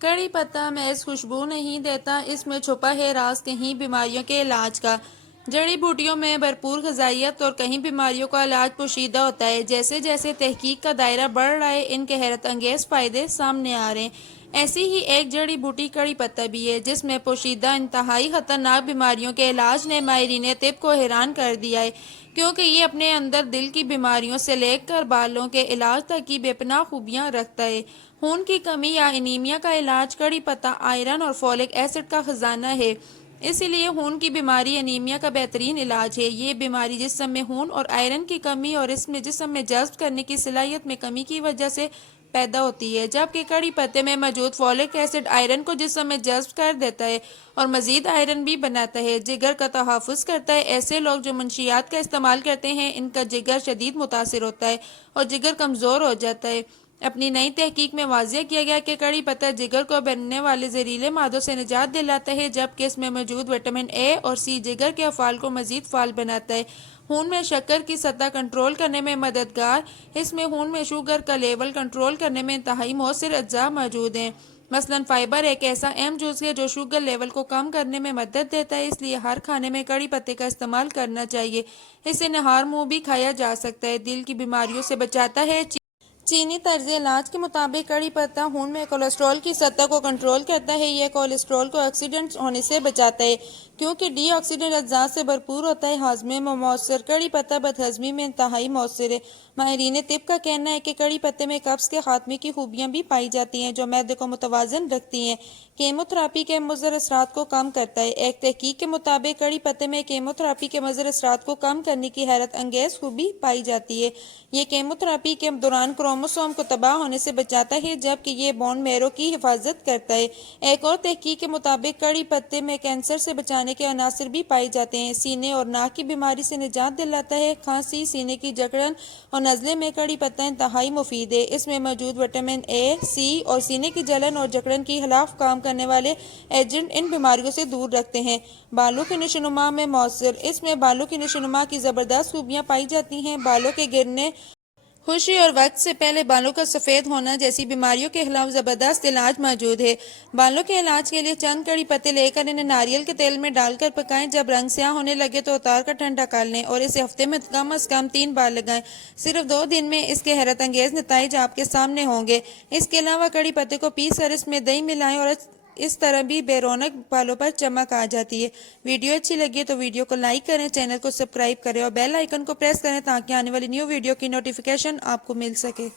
کڑی پتہ محض خوشبو نہیں دیتا، اس میں چھپا ہے راز کہیں بیماریوں کے علاج کا۔ جڑی بوٹیوں میں بھرپور غذائیت اور کہیں بیماریوں کا علاج پوشیدہ ہوتا ہے۔ جیسے جیسے تحقیق کا دائرہ بڑھ رہا ہے، ان کے حیرت انگیز فائدے سامنے آ رہے ہیں۔ ایسی ہی ایک جڑی بوٹی کڑی پتہ بھی ہے، جس میں پوشیدہ انتہائی خطرناک بیماریوں کے علاج نے ماہرین طب کو حیران کر دیا ہے، کیونکہ یہ اپنے اندر دل کی بیماریوں سے لے کر بالوں کے علاج تک کی بے پناہ خوبیاں رکھتا ہے۔ خون کی کمی یا انیمیا کا علاج کڑی پتہ آئرن اور فولک ایسڈ کا خزانہ ہے، اسی لیے خون کی بیماری انیمیا کا بہترین علاج ہے۔ یہ بیماری جسم میں خون اور آئرن کی کمی اور اس میں جسم میں جذب کرنے کی صلاحیت میں کمی کی وجہ سے پیدا ہوتی ہے، جبکہ کڑی پتے میں موجود فولک ایسڈ آئرن کو جسم میں جذب کر دیتا ہے اور مزید آئرن بھی بناتا ہے، جگر کا تحفظ کرتا ہے۔ ایسے لوگ جو منشیات کا استعمال کرتے ہیں، ان کا جگر شدید متاثر ہوتا ہے اور جگر کمزور ہو جاتا ہے۔ اپنی نئی تحقیق میں واضح کیا گیا کہ کڑی پتہ جگر کو بننے والے زہریلے مادوں سے نجات دلاتا ہے، جبکہ اس میں موجود وٹامن اے اور سی جگر کے افعال کو مزید فعال بناتا ہے۔ خون میں شکر کی سطح کنٹرول کرنے میں مددگار، اس میں خون میں شوگر کا لیول کنٹرول کرنے میں انتہائی مؤثر اجزاء موجود ہیں۔ مثلاً فائبر ایک ایسا اہم جزو ہے جو شوگر لیول کو کم کرنے میں مدد دیتا ہے، اس لیے ہر کھانے میں کڑی پتے کا استعمال کرنا چاہیے۔ اسے نہار منہ بھی کھایا جا سکتا ہے، دل کی بیماریوں سے بچاتا ہے۔ چینی طرز علاج کے مطابق کڑی پتہ خون میں کولیسٹرول کی سطح کو کنٹرول کرتا ہے۔ یہ کولیسٹرول کو آکسیڈنٹ ہونے سے بچاتا ہے، کیونکہ ڈی آکسیڈنٹ اجزاء سے بھرپور ہوتا ہے۔ ہاضمے میں مؤثر، کڑی پتہ بدہضمی میں انتہائی مؤثر ہے۔ ماہرین طب کا کہنا ہے کہ کڑی پتے میں قبض کے خاتمے کی خوبیاں بھی پائی جاتی ہیں، جو معدے کو متوازن رکھتی ہیں۔ کیمو تھراپی کے مضر اثرات کو کم کرتا ہے۔ ایک تحقیق کے مطابق کڑی پتے میں کیمو تھراپی کے مضر اثرات کو کم کرنے کی حیرت انگیز خوبی پائی جاتی ہے۔ یہ کیمو تھراپی کے دوران کروموسوم کو تباہ ہونے سے بچاتا ہے، جبکہ یہ بون میرو کی حفاظت کرتا ہے۔ ایک اور تحقیق کے مطابق کڑی پتے میں کینسر سے بچانے کے عناصر بھی پائے جاتے ہیں۔ سینے اور ناک کی بیماری سے نجات دلاتا ہے۔ کھانسی، سینے کی جکڑن اور نزلے میں کڑی پتہ انتہائی مفید ہے۔ اس میں موجود وٹامن اے، سی اور سینے کی جلن اور جکڑن کے خلاف کام کرنے والے ایجنٹ ان بیماریوں سے دور رکھتے ہیں۔ بالوں کی نشوونما میں مؤثر، اس میں بالوں کی نشوونما کی زبردست خوبیاں پائی جاتی ہیں۔ بالوں کے گرنے، خشکی اور وقت سے پہلے بالوں کا سفید ہونا جیسی بیماریوں کے خلاف زبردست علاج موجود ہے۔ بالوں کے علاج کے لیے چند کڑی پتے لے کر انہیں ناریل کے تیل میں ڈال کر پکائیں۔ جب رنگ سیاہ ہونے لگے تو اتار کر ٹھنڈا کر لیں اور اسے ہفتے میں کم از کم 3 بار لگائیں۔ صرف 2 دن میں اس کے حیرت انگیز نتائج آپ کے سامنے ہوں گے۔ اس کے علاوہ کڑی پتے کو پیس کر اس میں دہی ملائیں اور اس طرح بھی بے رونق بالوں پر چمک آ جاتی ہے۔ ویڈیو اچھی لگی تو ویڈیو کو لائک کریں، چینل کو سبسکرائب کریں اور بیل آئیکن کو پریس کریں تاکہ آنے والی نیو ویڈیو کی نوٹیفیکیشن آپ کو مل سکے۔